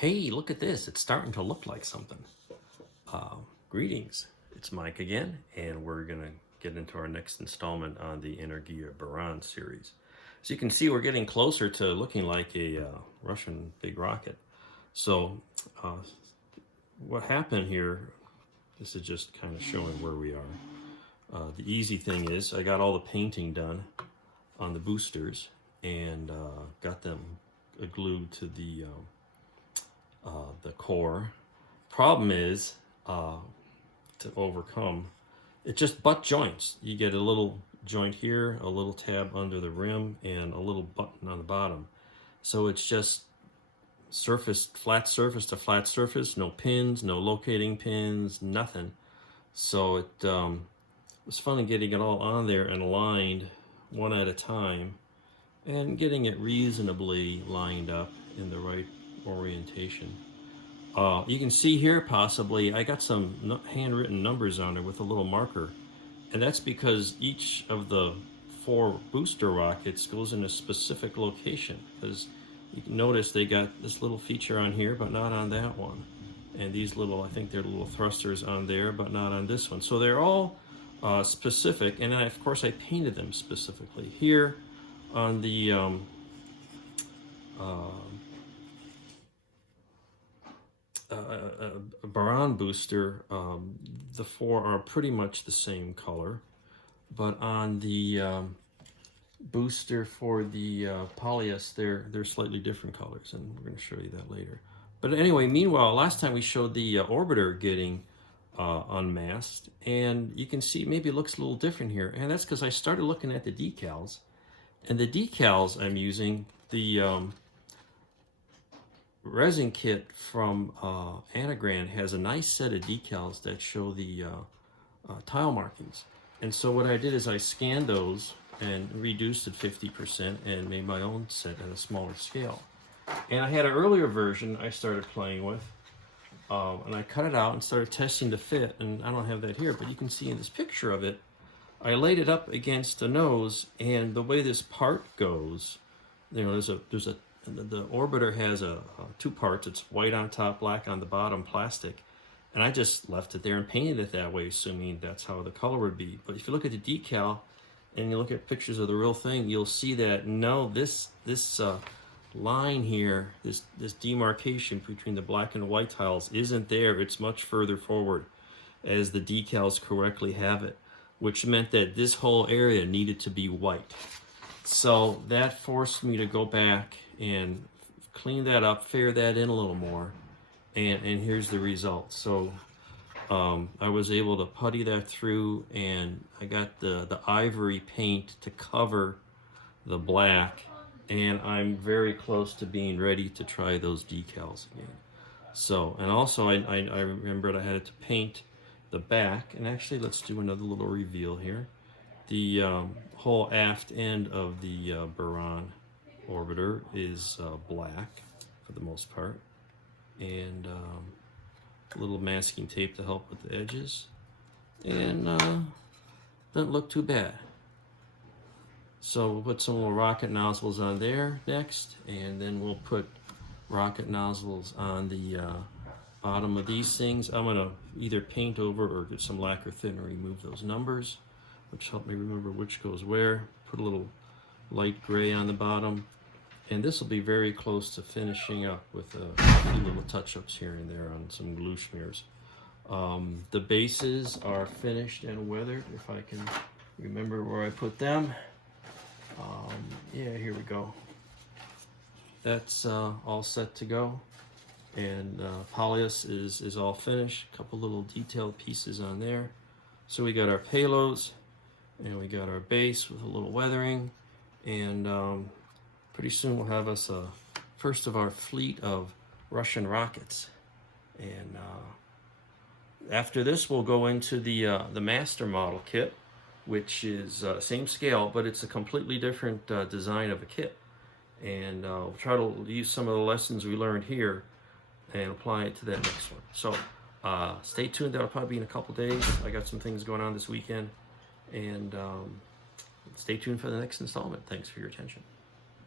Hey, look at this. It's starting to look like something. Greetings. It's Mike again, and we're going to get into our next installment on the Energiya Buran series. As you can see, we're getting closer to looking like a Russian big rocket. So what happened here, this is just kind of showing where we are. The easy thing is I got all the painting done on the boosters and got them glued to the core. Problem is, to overcome, it just butt joints. You get a little joint here, a little tab under the rim, and a little button on the bottom. So it's just flat surface to flat surface, no pins, no locating pins, nothing. So it was fun getting it all on there and aligned one at a time and getting it reasonably lined up in the right orientation. You can see here possibly I got some handwritten numbers on it with a little marker, and that's because each of the 4 booster rockets goes in a specific location, because you can notice they got this little feature on here but not on that one, and these little, I think they're little thrusters on there but not on this one. So they're all specific, and then of course I painted them specifically. Here on the Buran booster, the 4 are pretty much the same color, but on the booster for the polyester, they're slightly different colors, and we're going to show you that later. But anyway, meanwhile, last time we showed the orbiter getting unmasked, and you can see maybe it looks a little different here, and that's because I started looking at the decals, and the decals I'm using, the resin kit from Energiya has a nice set of decals that show the tile markings. And so what I did is I scanned those and reduced it 50% and made my own set at a smaller scale. And I had an earlier version I started playing with, and I cut it out and started testing the fit, and I don't have that here, but you can see in this picture of it, I laid it up against the nose, and the way this part goes, you know, the orbiter has 2 parts. It's white on top, black on the bottom, plastic. And I just left it there and painted it that way, assuming that's how the color would be. But if you look at the decal and you look at pictures of the real thing, you'll see that no, this line here, this demarcation between the black and white tiles isn't there. It's much further forward, as the decals correctly have it, which meant that this whole area needed to be white. So that forced me to go back and clean that up, fare that in a little more, and here's the result. So I was able to putty that through, and I got the ivory paint to cover the black, and I'm very close to being ready to try those decals again. So, and also I remembered I had to paint the back, and actually let's do another little reveal here. The whole aft end of the Buran orbiter is black for the most part, and a little masking tape to help with the edges, and doesn't look too bad. So we'll put some little rocket nozzles on there next, and then we'll put rocket nozzles on the bottom of these things. I'm going to either paint over or get some lacquer thin and remove those numbers, which helped me remember which goes where. Put a little light gray on the bottom, and this will be very close to finishing up with a few little touch-ups here and there on some glue smears. The bases are finished and weathered, if I can remember where I put them. Yeah, here we go. That's all set to go, and polyus is all finished. A couple little detailed pieces on there. So we got our payloads, and we got our base with a little weathering, and pretty soon we'll have us a first of our fleet of Russian rockets. And after this, we'll go into the master model kit, which is same scale, but it's a completely different design of a kit. And we'll try to use some of the lessons we learned here and apply it to that next one. So stay tuned. That'll probably be in a couple days. I got some things going on this weekend. And stay tuned for the next installment. Thanks for your attention.